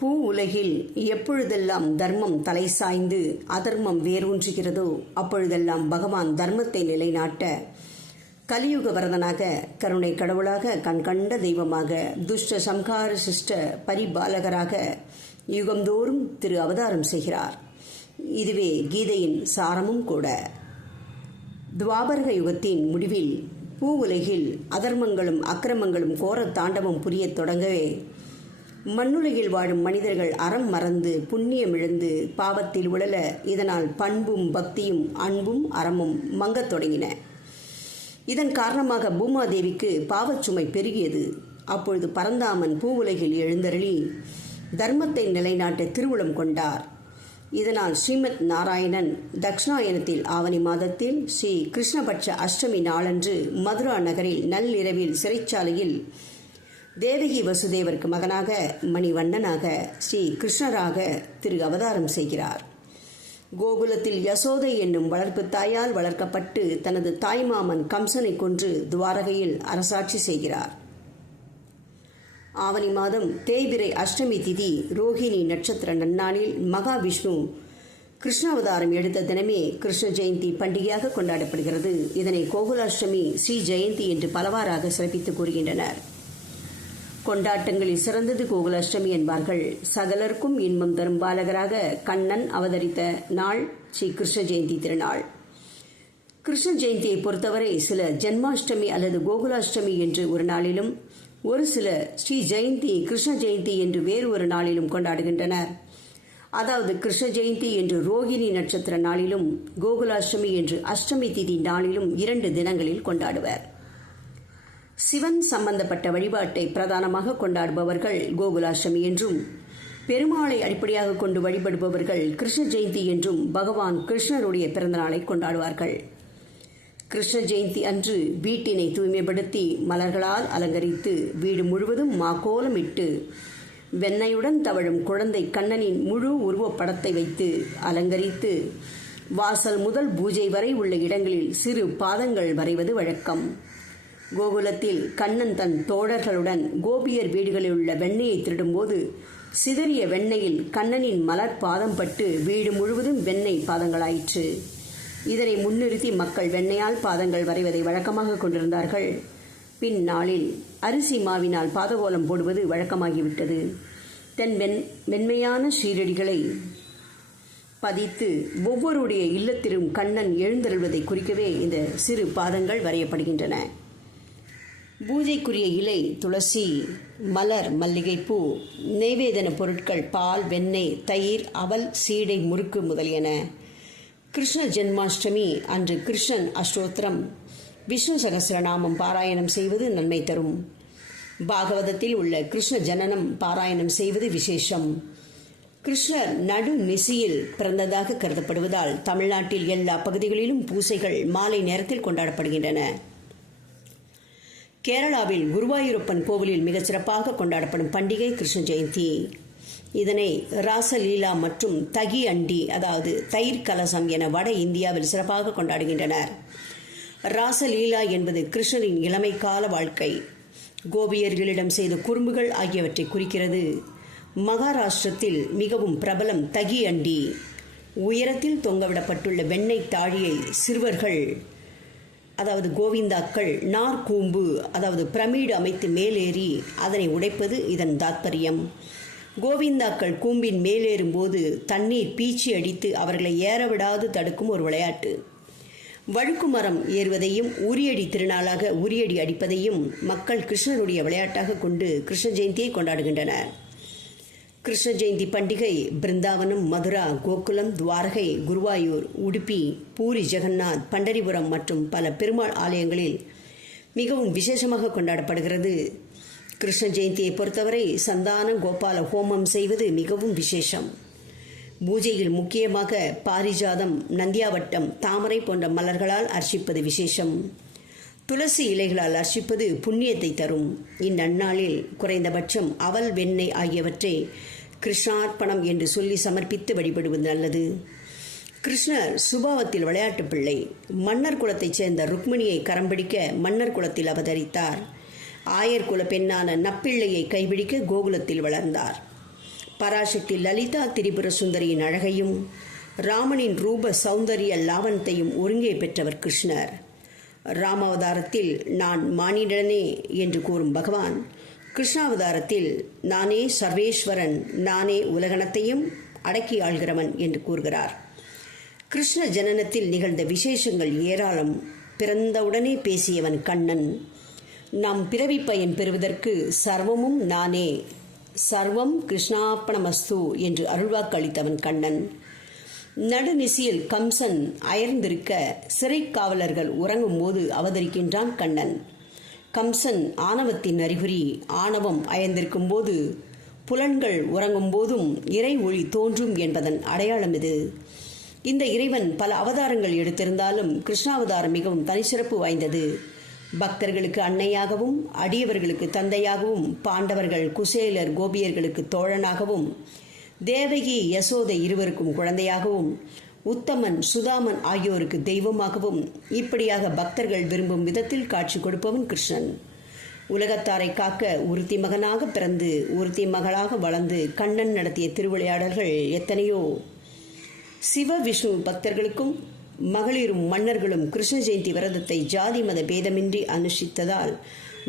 பூ உலகில் எப்பொழுதெல்லாம் தர்மம் தலை சாய்ந்து அதர்மம் வேரூன்றுகிறதோ அப்பொழுதெல்லாம் பகவான் தர்மத்தை நிலைநாட்ட கலியுக வரதனாக கருணை கடவுளாக கண்கண்ட தெய்வமாக துஷ்ட சம்ஹார சிஷ்ட பரிபாலகராக யுகந்தோறும் திரு அவதாரம் செய்கிறார். இதுவே கீதையின் சாரமும் கூட. துவாபரக யுகத்தின் முடிவில் பூ உலகில் அதர்மங்களும் அக்கிரமங்களும் கோர தாண்டவம் புரியத் தொடங்கவே மண்ணுலகில் வாழும் மனிதர்கள் அறம் மறந்து புண்ணியம் இழந்து பாவத்தில் உழல இதனால் பண்பும் பக்தியும் அன்பும் அறமும் மங்கத் தொடங்கின. இதன் காரணமாக பூமாதேவிக்கு பாவச்சுமை பெருகியது. அப்பொழுது பரந்தாமன் பூவுலகில் எழுந்தருளி தர்மத்தை நிலைநாட்ட திருவுளம் கொண்டார். இதனால் ஸ்ரீமத் நாராயணன் தக்ஷணாயனத்தில் ஆவணி மாதத்தில் ஸ்ரீ கிருஷ்ணபட்ச அஷ்டமி நாளன்று மதுரா நகரில் நள்ளிரவில் சிறைச்சாலையில் தேவகி வசுதேவருக்கு மகனாக மணிவண்ணனாக ஸ்ரீ கிருஷ்ணராக திரு அவதாரம் செய்கிறார். கோகுலத்தில் யசோதை என்னும் வளர்ப்பு தாயால் வளர்க்கப்பட்டு தனது தாய்மாமன் கம்சனை கொன்று துவாரகையில் அரசாட்சி செய்கிறார். ஆவணி மாதம் தேய்பிரை அஷ்டமி திதி ரோஹிணி நட்சத்திர நன்னாளில் மகாவிஷ்ணு கிருஷ்ணாவதாரம் எடுத்த தினமே கிருஷ்ண ஜெயந்தி பண்டிகையாக கொண்டாடப்படுகிறது. இதனை கோகுலாஷ்டமி ஸ்ரீ ஜெயந்தி என்று பலவாறாக சிறப்பித்து கூறுகின்றனர். கொண்டாட்டங்களில் சிறந்தது கோகுலாஷ்டமி என்பார்கள். சகலருக்கும் இன்பம் தரும் பாலகராக கண்ணன் அவதரித்த நாள் ஸ்ரீ கிருஷ்ண ஜெயந்தி திருநாள். கிருஷ்ண ஜெயந்தியை பொறுத்தவரை சில ஜென்மாஷ்டமி அல்லது கோகுலாஷ்டமி என்று ஒரு நாளிலும் ஒரு சில ஸ்ரீ ஜெயந்தி கிருஷ்ண ஜெயந்தி என்று வேறு ஒரு நாளிலும் கொண்டாடுகின்றனர். அதாவது கிருஷ்ண ஜெயந்தி என்று ரோகிணி நட்சத்திர நாளிலும் கோகுலாஷ்டமி என்று அஷ்டமி திதி நாளிலும் இரண்டு தினங்களில் கொண்டாடுவர். சிவன் சம்பந்தப்பட்ட வழிபாட்டை பிரதானமாக கொண்டாடுபவர்கள் கோகுலாஷ்டமி என்றும் பெருமாளை அடிப்படையாக கொண்டு வழிபடுபவர்கள் கிருஷ்ண ஜெயந்தி என்றும் பகவான் கிருஷ்ணருடைய பிறந்தநாளை கொண்டாடுவார்கள். கிருஷ்ண ஜெயந்தி அன்று வீட்டினை தூய்மைப்படுத்தி மலர்களால் அலங்கரித்து வீடு முழுவதும் மாக்கோலமிட்டு வெண்ணையுடன் தவழும் குழந்தை கண்ணனின் முழு உருவப்படத்தை வைத்து அலங்கரித்து வாசல் முதல் பூஜை வரை உள்ள இடங்களில் சிறு பாதங்கள் வரைவது வழக்கம். கோகுலத்தில் கண்ணன் தன் தோழர்களுடன் கோபியர் வீடுகளில் உள்ள வெண்ணெயை திருடும்போது சிதறிய வெண்ணெயில் கண்ணனின் மலர் பாதம் பட்டு வீடு முழுவதும் வெண்ணெய் பாதங்களாயிற்று. இதனை முன்னிறுத்தி மக்கள் வெண்ணையால் பாதங்கள் வரைவதை வழக்கமாக கொண்டிருந்தார்கள். பின் நாளில் அரிசி மாவினால் பாதகோலம் போடுவது வழக்கமாகிவிட்டது. தென் வெண் மென்மையான ஷீரடிகளை பதித்து ஒவ்வொருடைய இல்லத்திலும் கண்ணன் எழுந்தருள்வதை குறிக்கவே இந்த சிறு பாதங்கள் வரையப்படுகின்றன. பூஜைக்குரிய இலை துளசி மலர் மல்லிகைப்பூ நெய்வேதன பொருட்கள் பால் வெண்ணெய் தயிர் அவல் சீடை முறுக்கு முதலியன. கிருஷ்ண ஜென்மாஷ்டமி அன்று கிருஷ்ணன் அஷ்டோத்திரம். விஷ்ணு சகசிரநாமம் பாராயணம் செய்வது நன்மை தரும். பாகவதத்தில் உள்ள கிருஷ்ண ஜனனம் பாராயணம் செய்வது விசேஷம். கிருஷ்ணர் நடு நிசியில் பிறந்ததாக கருதப்படுவதால் தமிழ்நாட்டில் எல்லா பகுதிகளிலும் பூசைகள் மாலை நேரத்தில் கொண்டாடப்படுகின்றன. கேரளாவில் குருவாயூரப்பன் கோவிலில் மிகச் சிறப்பாக கொண்டாடப்படும் பண்டிகை கிருஷ்ண ஜெயந்தி. இதனை ராசலீலா மற்றும் தகி அண்டி அதாவது தயிர் கலசம் என வட இந்தியாவில் சிறப்பாக கொண்டாடுகின்றனர். ராசலீலா என்பது கிருஷ்ணரின் இளமை கால வாழ்க்கை. கோபியர்களிடம் செய்த குறும்புகள் ஆகியவற்றை குறிக்கிறது. மகாராஷ்டிரத்தில் மிகவும் பிரபலம் தகி அண்டி. உயரத்தில் தொங்கவிடப்பட்டுள்ள வெண்ணெய் தாழியை சிறுவர்கள் அதாவது கோவிந்தாக்கள் நார்கூம்பு அதாவது பிரமிடு அமைத்து மேலேறி அதனை உடைப்பது இதன் தாத்பரியம். கோவிந்தாக்கள் கூம்பின் மேலேறும்போது தண்ணீர் பீச்சி அடித்து அவர்களை ஏறவிடாது தடுக்கும் ஒரு விளையாட்டு. வழுக்கு மரம் ஏறுவதையும் உரியடி திருநாளாக உரியடி அடிப்பதையும் மக்கள் கிருஷ்ணருடைய விளையாட்டாக கொண்டு கிருஷ்ண ஜெயந்தியை கொண்டாடுகின்றனர். கிருஷ்ண ஜெயந்தி பண்டிகை பிருந்தாவனம் மதுரா கோகுலம் துவாரகை குருவாயூர் உடுப்பி பூரி ஜெகநாத் பண்டரிபுரம் மற்றும் பல பெருமாள் ஆலயங்களில் மிகவும் விசேஷமாக கொண்டாடப்படுகிறது. கிருஷ்ண ஜெயந்தியை பொறுத்தவரை சந்தான கோபால ஹோமம் செய்வது மிகவும் விசேஷம். பூஜையில் முக்கியமாக பாரிஜாதம் நந்தியாவட்டம் தாமரை போன்ற மலர்களால் அர்ச்சிப்பது விசேஷம். துளசி இலைகளால் அர்ச்சிப்பது புண்ணியத்தை தரும். இந்நன்னாளில் குறைந்தபட்சம் அவல் வெண்ணெய் ஆகியவற்றை கிருஷ்ணார்ப்பணம் என்று சொல்லி சமர்ப்பித்து வழிபடுவது நல்லது. கிருஷ்ணர் சுபாவத்தில் விளையாட்டு பிள்ளை. மன்னர் குலத்தைச் சேர்ந்த ருக்மிணியை கரம்பிடிக்க மன்னர் குலத்தில் அவதரித்தார். ஆயர் குல பெண்ணான நப்பிள்ளையை கைபிடிக்க கோகுலத்தில் வளர்ந்தார். பராசக்தி லலிதா திரிபுர சுந்தரியின் அழகையும் ராமனின் ரூப சௌந்தரிய லாவணத்தையும் ஒருங்கே பெற்றவர் கிருஷ்ணர். ராமாவதாரத்தில் நான் மானிடனே என்று கூறும் பகவான் கிருஷ்ணாவதாரத்தில் நானே சர்வேஸ்வரன் நானே உலகணத்தையும் அடக்கி ஆள்கிறவன் என்று கூறுகிறார். கிருஷ்ண ஜனனத்தில் நிகழ்ந்த விசேஷங்கள் ஏராளம். பிறந்தவுடனே பேசியவன் கண்ணன். நம் பிறவி பயன் பெறுவதற்கு சர்வமும் நானே. சர்வம் கிருஷ்ணாப்பணமஸ்து என்று அருள்வாக்கு அளித்தவன் கண்ணன். நடுநிசியில் கம்சன் அயர்ந்திருக்க சிறை காவலர்கள் உறங்கும் போது அவதரிக்கின்றான் கண்ணன். கம்சன் ஆணவத்தின் அறிகுறி ஆணவம் அயர்ந்திருக்கும் போது புலன்கள் உறங்கும் போதும் இறை ஒளி தோன்றும் என்பதன் அடையாளம் இது. இந்த இறைவன் பல அவதாரங்கள் எடுத்திருந்தாலும் கிருஷ்ணாவதாரம் மிகவும் தனிச்சிறப்பு வாய்ந்தது. பக்தர்களுக்கு அன்னையாகவும் அடியவர்களுக்கு தந்தையாகவும் பாண்டவர்கள் குசேலர் கோபியர்களுக்கு தோழனாகவும் தேவகி யசோதை இருவருக்கும் குழந்தையாகவும் உத்தமன் சுதாமன் ஆகியோருக்கு தெய்வமாகவும் இப்படியாக பக்தர்கள் விரும்பும் விதத்தில் காட்சி கொடுப்பவன் கிருஷ்ணன். உலகத்தாரை காக்க ஒருத்தி மகனாக பிறந்து ஒருத்தி மகளாக வளர்ந்து கண்ணன் நடத்திய திருவிளையாடல்கள் எத்தனையோ. சிவ விஷ்ணு பக்தர்களுக்கும் மகளிரும் மன்னர்களும் கிருஷ்ண ஜெயந்தி விரதத்தை ஜாதி மத பேதமின்றி அனுஷ்டித்ததால்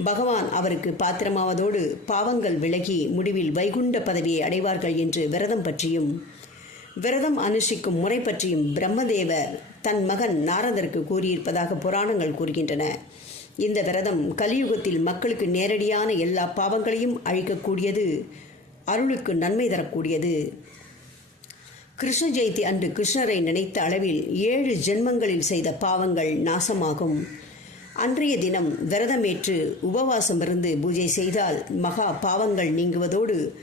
பகவான் அவருக்கு பாத்திரமாவதோடு பாவங்கள் விலகி முடிவில் வைகுண்ட பதவியை அடைவார்கள் என்று விரதம் பற்றியும் விரதம் அனுஷ்டிக்கும் முறை பற்றியும் பிரம்மதேவர் தன் மகன் நாரதருக்கு கூறியிருப்பதாக புராணங்கள் கூறுகின்றன. இந்த விரதம் கலியுகத்தில் மக்களுக்கு நேரடியான எல்லா பாவங்களையும் அழிக்கக்கூடியது அருளுக்கு நன்மை தரக்கூடியது. கிருஷ்ண ஜெயந்தி அன்று கிருஷ்ணரை நினைத்த அளவில் ஏழு ஜென்மங்களில் செய்த பாவங்கள் நாசமாகும். அன்றைய தினம் விரதமேற்று உபவாசம் இருந்து பூஜை செய்தால் மகா பாவங்கள் நீங்குவதோடு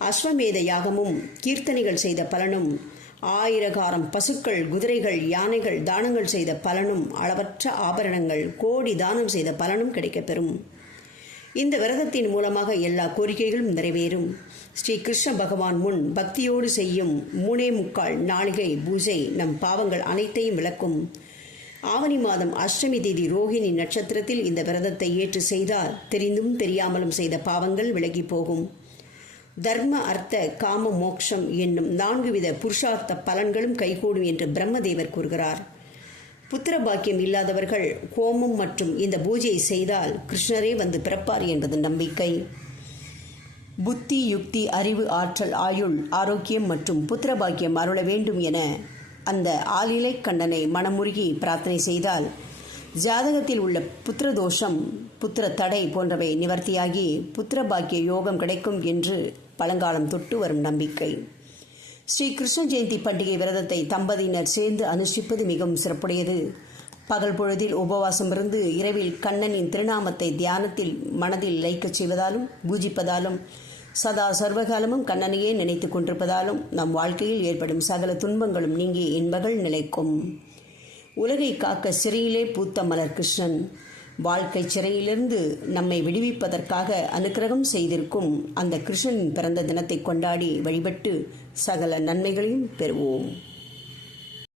அஸ்வமேத யாகமும் கீர்த்தனைகள் செய்த பலனும் ஆயிரகாரம் பசுக்கள் குதிரைகள் யானைகள் தானங்கள் செய்த பலனும் அளவற்ற ஆபரணங்கள் கோடி தானம் செய்த பலனும் கிடைக்கப்பெறும். இந்த விரதத்தின் மூலமாக எல்லா கோரிக்கைகளும் நிறைவேறும். ஸ்ரீ கிருஷ்ண பகவான் முன் பக்தியோடு செய்யும் மூணே முக்கால் நாளிகை பூஜை நம் பாவங்கள் அனைத்தையும் விளக்கும். ஆவணி மாதம் அஷ்டமி தேதி ரோஹிணி நட்சத்திரத்தில் இந்த விரதத்தை ஏற்று செய்தால் தெரிந்தும் தெரியாமலும் செய்த பாவங்கள் விலகி போகும். தர்ம அர்த்த காம மோக்ஷம் என்னும் நான்கு வித புருஷார்த்த பலன்களும் கைகூடும் என்று பிரம்மதேவர் கூறுகிறார். புத்திர பாக்கியம் இல்லாதவர்கள் கோமம் மற்றும் இந்த பூஜையை செய்தால் கிருஷ்ணரே வந்து பிறப்பார் என்பது நம்பிக்கை. புத்தி யுக்தி அறிவு ஆற்றல் ஆயுள் ஆரோக்கியம் மற்றும் புத்திர பாக்கியம் அருள வேண்டும் என அந்த ஆளிலை கண்ணனை மனமுருகி பிரார்த்தனை செய்தால் ஜாதகத்தில் உள்ள புத்திர தோஷம் புத்திர தடை போன்றவை நிவர்த்தியாகி புத்திர பாக்கிய யோகம் கிடைக்கும் என்று பழங்காலம் தொட்டு வரும் நம்பிக்கை. ஸ்ரீ கிருஷ்ண ஜெயந்தி பண்டிகை விரதத்தை தம்பதியினர் சேர்ந்து அனுஷ்டிப்பது மிகவும் சிறப்புடையது. பகல் பொழுதில் உபவாசம் இருந்து இரவில் கண்ணனின் திருநாமத்தை தியானத்தில் மனதில் லைக்கச் செய்வதாலும் பூஜிப்பதாலும் சதா சர்வகாலமும் கண்ணனையே நினைத்து கொண்டிருப்பதாலும் நம் வாழ்க்கையில் ஏற்படும் சகல துன்பங்களும் நீங்கி இன்பங்கள் நிலைக்கும். உலகை காக்க சிறையிலே பூத்த மலர் கிருஷ்ணன். வாழ்க்கை சிறையிலிருந்து நம்மை விடுவிப்பதற்காக அனுக்கிரகம் செய்திருக்கும் அந்த கிருஷ்ணனின் பிறந்த தினத்தை கொண்டாடி வழிபட்டு சகல நன்மைகளையும் பெறுவோம்.